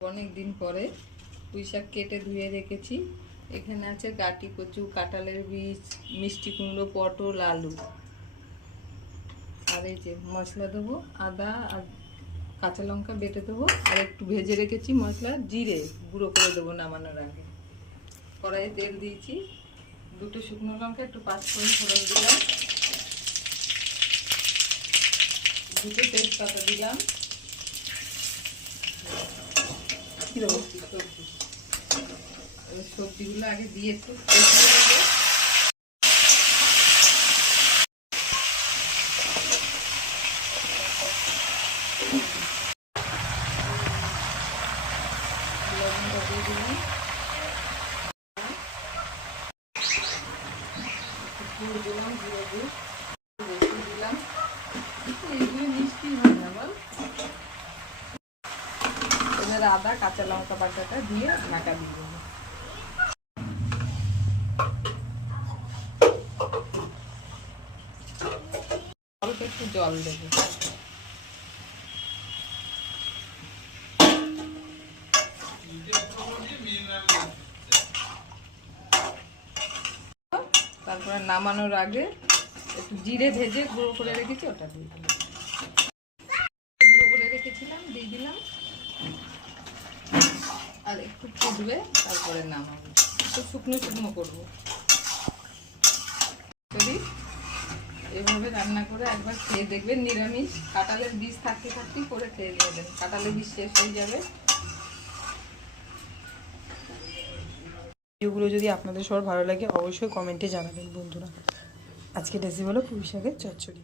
অনেক দিন পরে পুঁই শাক কেটে ধুয়ে রেখেছি। এখানে আছে গাটি কচু, কাঁঠালের বীজ, মিষ্টি কুমড়ো, পটল, আলু। আর এই যে মশলা দেবো, আদা আর কাঁচা লঙ্কা বেটে দেবো। আর একটু ভেজে রেখেছি মশলা, জিরে গুঁড়ো করে দেবো নামানোর আগে। কড়াইয়ে তেল দিয়েছি, দুটো শুকনো লঙ্কা, একটু পাঁচফোড়ন ফোড়ন দিলাম, দুটো তেজপাতা দিলাম। কি দেবো? সবজিগুলো আগে দিয়ে একটু কষিয়ে নেবো। লবণটা দিয়ে দিলাম, গুঁড়ো দিলাম, জিরে গুঁড়ো বেশি দিলাম। এইগুলো মিষ্টি হয় না বল। এবার আদা কাঁচা লঙ্কা বাটাটা দিয়ে ঢাকা দিয়ে দেবো। অল্প একটু জল দেবো। তারপরে নামানোর আগে একটু জিরে ভেজে গুঁড়ো করে রেখেছি, ওটা দিয়ে দিলাম। গুঁড়ো করে রেখেছিলাম, দিয়ে দিলাম। আর একটু ফুটবে, তারপরে নামাবো। একটু শুকনো শুকনো করবো। এভাবে রান্না করে একবার খেয়ে দেখবেন, নিরামিষ। কাঁঠালের বীজ থাকতে থাকতেই করে খেয়ে নেবেন, কাঁঠালের বীজ শেষ হয়ে যাবে। ভিডিওগুলো যদি আপনাদের সবার ভালো লাগে অবশ্যই কমেন্টে জানাবেন বন্ধুরা। আজকে রেসিপি হলো পুঁই শাকের চচ্চড়ি।